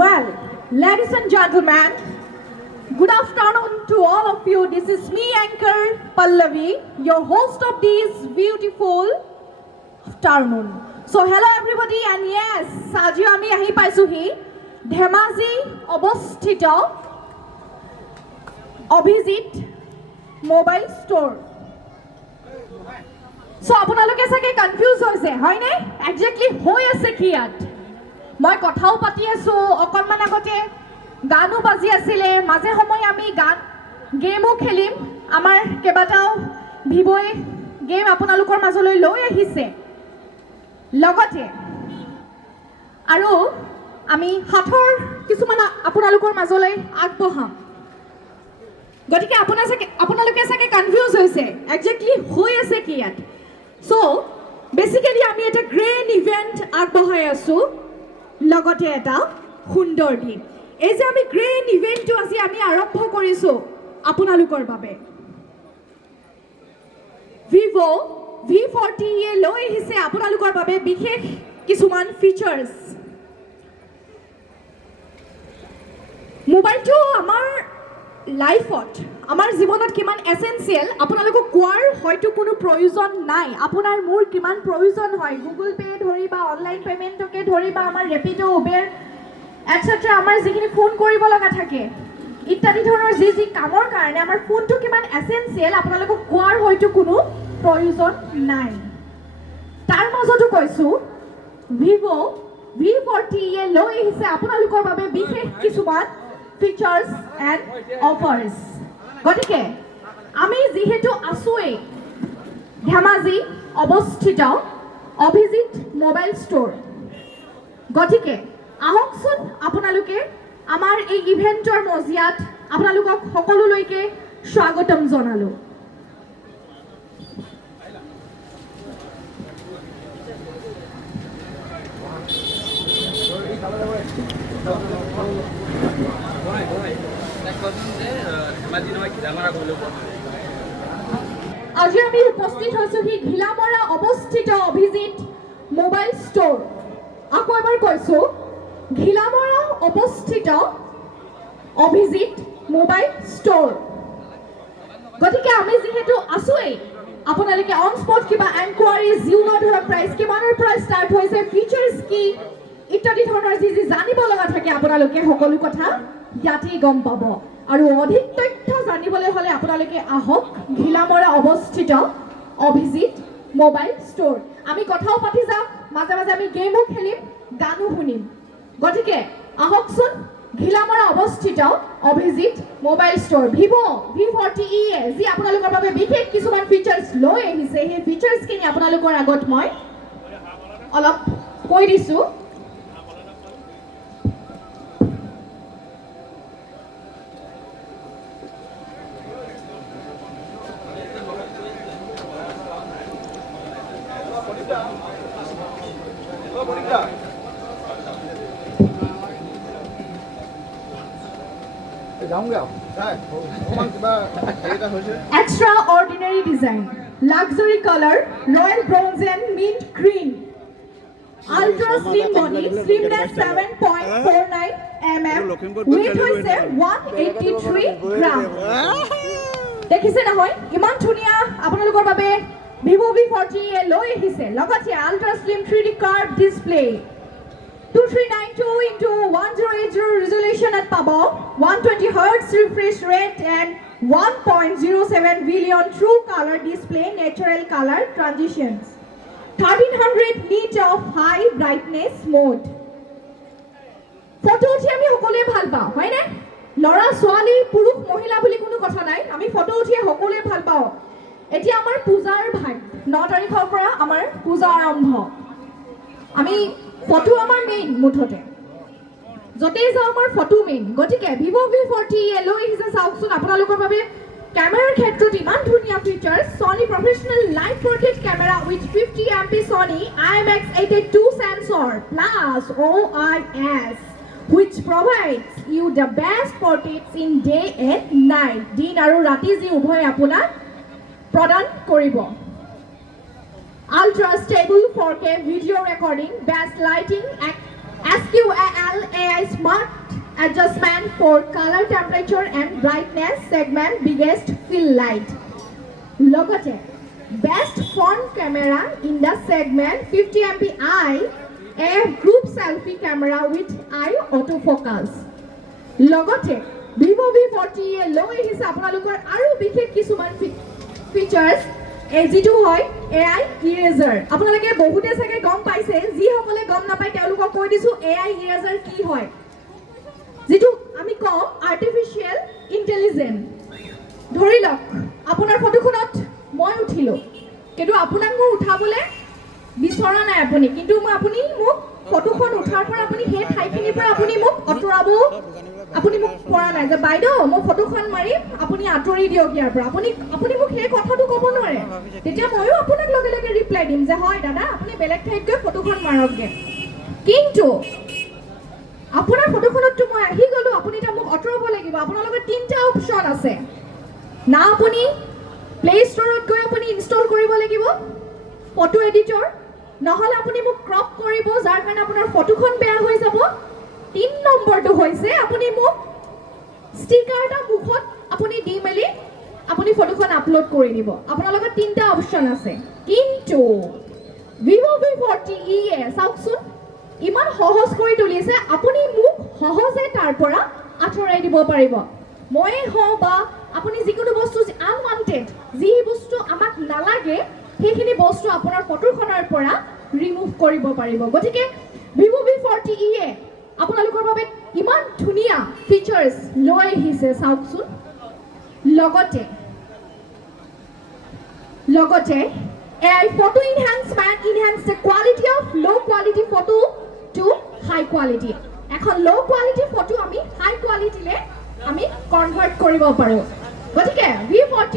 Well, ladies and gentlemen, good afternoon to all of you. This is me, Anchor Pallavi, your host of this beautiful afternoon. So, hello everybody, and yes, আজি আমি আহি পাইছোহি ধেমাজি অৱস্থিত Abhijit mobile store. So, আপোনালোকে চাগে confuse হৈছে হয়নে? Exactly হৈ আছে কি ইয়াত? মই কথাও পাতি আছো, অকণমান আগতে গানো বাজি আছিলে, মাজে সময়ে আমি গেমো খেলিম। আমাৰ কেইবাটাও ভিভ'ই গেম আপোনালোকৰ মাজলৈ লৈ আহিছে, লগতে আৰু আমি সাঁথৰ কিছুমান আপোনালোকৰ মাজলৈ আগবঢ়াম। গতিকে আপোনালোকে চাগে কনফিউজ হৈছে একজেক্টলি হৈ আছে কি ইয়াত। চ' বেচিকেলি আমি এটা গ্ৰেণ্ড ইভেণ্ট আগবঢ়াই আছোঁ, লগতে এটা সুন্দৰ দিন। এই যে আমি গ্ৰেণ্ড ইভেণ্টটো আজি আমি আৰম্ভ কৰিছোঁ আপোনালোকৰ বাবে। ভিভ' V40 লৈ আহিছে আপোনালোকৰ বাবে বিশেষ কিছুমান ফিচাৰ্ছ। মোবাইলটো আমাৰ লাইফত, আমাৰ জীৱনত কিমান এচেঞ্চিয়েল আপোনালোকক কোৱাৰ হয়তো কোনো প্ৰয়োজন নাই। আপোনাৰ মোৰ কিমান প্ৰয়োজন হয়, গুগল পে' ধৰি বা অনলাইন পে'মেণ্টকে ধৰি বা আমাৰ ৰেপিড' উবেৰ এটচেট্ৰা, আমাৰ যিখিনি ফোন কৰিব লগা থাকে ইত্যাদি ধৰণৰ যি কামৰ কাৰণে আমাৰ ফোনটো কিমান এচেঞ্চিয়েল আপোনালোকক কোৱাৰ হয়তো কোনো প্ৰয়োজন নাই। তাৰ মাজতো কৈছোঁ ভিভ' V40 লৈ আহিছে আপোনালোকৰ বাবে বিশেষ কিছুমান ফিচাৰ্ছ এণ্ড অফাৰ্ছ। গতিকে আমি যিহেতু আছোৱেই ধেমাজি অৱস্থিত অভিজিত মোবাইল ষ্ট'ৰ, গতিকে আহকচোন আপোনালোকে আমাৰ এই ইভেণ্টৰ মজিয়াত আপোনালোকক সকলোলৈকে স্বাগতম জনালোঁ। আজি আমি উপস্থিত হৈছোহি ঘিলামৰা অৱস্থিত অভিজিত মোবাইল ষ্ট'ৰ। আকৌ এবাৰ কৈছোঁ, ঘিলামৰা অৱস্থিত অভিজিত মোবাইল ষ্ট'ৰ। গতিকে আমি যিহেতু আছোৱেই, আপোনালোকে অন স্পট কিবা এনকুৱাৰিজ, ধৰক প্ৰাইচ কিমানৰ পৰা ষ্টাৰ্ট হৈছে, ফিচাৰ্ছ কি ইত্যাদি ধৰণৰ যি জানিব লগা থাকে আপোনালোকে সকলো কথা ইয়াতেই গম পাব। আৰু অধিক তথ্য জানিবলৈ হ'লে আপোনালোকে আহক ঘিলামৰা অৱস্থিত অভিজিত মোবাইল ষ্ট'ৰ। আমি কথাও পাতি যাম, মাজে মাজে আমি গেমো খেলিম, গানো শুনিম। গতিকে আহকচোন ঘিলামৰা অৱস্থিত অভিজিত মোবাইল ষ্ট'ৰ। V40 যি আপোনালোকৰ বাবে বিশেষ কিছুমান ফিচাৰ্ছ লৈ আহিছে, সেই ফিচাৰ্ছখিনি আপোনালোকৰ আগত মই অলপ কৈ দিছোঁ। Extraordinary design, luxury color, royal bronze and mint green, ultra slim body, slimness 7.49 mm, weight হৈছে 183 গ্ৰাম। দেখিছে নহয় ইমান ধুনীয়া আপোনালোকৰ বাবে ভিভ' V40 লৈ আহিছে, লগতে ultra slim 3D curve display, 2392x1080 resolution at পাব, 120 Hz refresh rate and 1.07 billion true color display, natural color transitions, 1300 nit of high brightness mode. Photo উঠি আমি সকলোৱে ভাল পাওঁ হয়নে? ল'ৰা ছোৱালী পুৰুষ মহিলা বুলি কোনো কথা নাই, আমি ফটো উঠি সকলোৱে ভাল পাওঁ। এতিয়া আমাৰ পূজাৰ ভাগ, 9 তাৰিখৰ পৰা আমাৰ পূজা আৰম্ভ। আমি ফটো আমাৰ মেইন, মুঠতে য'তেই যাওঁ আমাৰ ফটো মেইন। গতিকে ভিভ' V40 লৈ আহিছে চাওকচোন আপোনালোকৰ বাবে কেমেৰাৰ ক্ষেত্ৰত ইমান ধুনীয়া features. Sony professional live portrait camera with 50 MP Sony IMX882 sensor plus OIS, which provides you the best portraits in day and night, দিন আৰু ৰাতি যি উভয় আপোনাক প্ৰদান কৰিব। Ultra stable 4K video recording, best lighting, SQAL AI smart adjustment for color temperature and brightness segment biggest fill light. Logote best front camera in the segment 50 MP eye AF group selfie camera with eye autofocus. Logote Vivo V40 লৈ আহিছে আপোনালোকৰ আৰু বিশেষ কিছুমান ফিচাৰ্স যেটো হয় AI eraser আপোনালোকে বহুতে চাগে গম পাইছে যি সকলে গম নাপায় তেওঁলোকক কৈ দিছো AI eraser কি হয় যেটো আমি কম আৰ্টিফিশিয়াল ইন্টেলিজেন্স ধৰি লওক আপোনাৰ ফটোখনত মই উঠিলো কিন্তু আপোনাক মই উঠাবলে বিচৰা নাই আপুনি কিন্তু মই আপুনি মোক ফটোখন উঠাৰ পৰা আপুনি হে ঠাইখিনিৰ পৰা আপুনি মোক অতৰাব আপুনি মোক পৰা নাই যে বাইদেউ মই ফটোখন মাৰি আপুনি আঁতৰি দিয়ক ইয়াৰ পৰা আপুনি মোক হে কথাটো ক'ব নোৱাৰে তেতিয়া মইও আপোনাক লগে লগে ৰিপ্লাই দিম যে হয় দাদা আপুনি বেলেগ ঠাইত গৈ ফটোখন মাৰকগে কিন্তু আপোনাৰ ফটোখনতটো মই আহি গলো আপুনি এটা মোক অতৰাব লাগিব আপোনাৰ লগত তিনটা অপচন আছে না আপুনি প্লে ষ্টৰত গৈ আপুনি ইনষ্টল কৰিব লাগিব ফটো এডিটৰ নহলে আপুনি মোক ক্ৰপ কৰিব যাৰ কাৰণে আপোনাৰ ফটোখন বেয়া হৈ যাব 3 নম্বৰটো হৈছে আপুনি মোক ষ্টিকাৰ এটা মুখত আপুনি দি মেলি আপুনি ফটোখন আপলোড কৰি দিব আপোনাৰ লগত তিনটা অপচন আছে কিন্তু Vivo V40e চাওকচোন ইমান সহজ কৰি তুলিছে আপুনি মোক সহজে তাৰ পৰা আঁতৰাই দিব পাৰিব মই হও বা আপুনি যিকোনো বস্তু আনৱান্টেড যি বস্তু আমাক নালাগে সেইখিনি বস্তু আপোনাৰ ফটোখনৰ পৰা ৰিমুভ কৰিব পাৰিব গতিকে Vivo V40e আপোনালোকৰ বাবে ইমান ধুনিয়া ফিচাৰ্স লৈ আহিছে চাওকচোন লগতে AI photo enhance the quality of low quality photo to high quality এখন low quality photo আমি high quality লে আমি কনভার্ট কৰিব পাৰো গতিকে V40